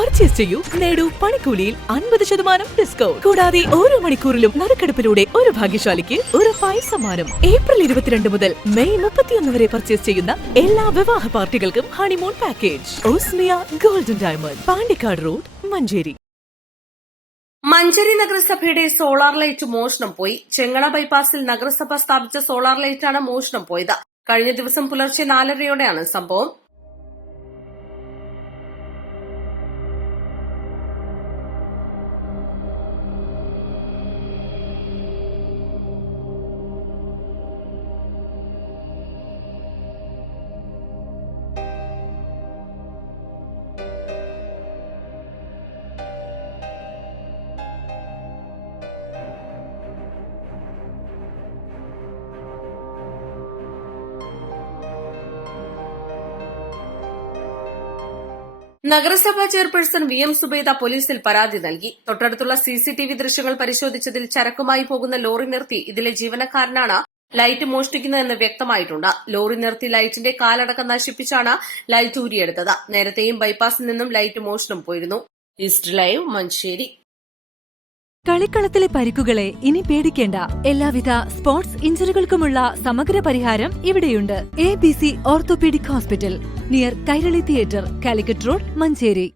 Purchase ചെയ്യൂ, നേടൂ പണിക്കൂലിയിൽ 50% ഡിസ്കൗണ്ട്. കൂടാതെ ഓരോ മണിക്കൂറിലും നറുക്കെടുപ്പിലൂടെ ഒരു ഭാഗ്യശാലിക്ക് ഉറപ്പായ സമ്മാനം. ഏപ്രിൽ 22 മുതൽ മെയ് 31 വരെ പർച്ചേസ് ചെയ്യുന്ന എല്ലാ വിവാഹ പാർട്ടികൾക്കും honeymoon package. Osmiya Golden Diamond, Pandikkad road, Manjeri. Manjeri നഗരസഭയുടെ സോളാർ ലൈറ്റ് മോഷണം പോയി. ചെങ്ങണ ബൈപ്പാസിൽ നഗരസഭ സ്ഥാപിച്ച സോളാർ ലൈറ്റാണ് മോഷണം പോയത്. കഴിഞ്ഞ ദിവസം പുലർച്ചെ 4:30യോടെയാണ് സംഭവം. നഗരസഭാ ചെയർപേഴ്സൺ VM സുബൈദ പോലീസിൽ പരാതി നൽകി. തൊട്ടടുത്തുള്ള CCTV ദൃശ്യങ്ങൾ പരിശോധിച്ചതിൽ ചരക്കുമായി പോകുന്ന ലോറി നിർത്തി ഇതിലെ ജീവനക്കാരനാണ് ലൈറ്റ് മോഷ്ടിക്കുന്നതെന്ന് വ്യക്തമായിട്ടുണ്ട്. ലോറി നിർത്തി ലൈറ്റിന്റെ കാലടക്കം നശിപ്പിച്ചാണ് ലൈറ്റ് ഊരിയെടുത്തത്. നേരത്തെയും ബൈപ്പാസിൽ നിന്നും ലൈറ്റ് മോഷണം പോയിരുന്നു. East Live, Manjeri. കളിക്കളത്തിലെ പരിക്കുകളെ ഇനി പേടിക്കേണ്ട. എല്ലാവിധ സ്പോർട്സ് ഇഞ്ചുറികൾക്കുമുള്ള സമഗ്ര പരിഹാരം ഇവിടെയുണ്ട്. ABC orthopaedic hospital, near Kairali theatre, Calicut road, Manjeri.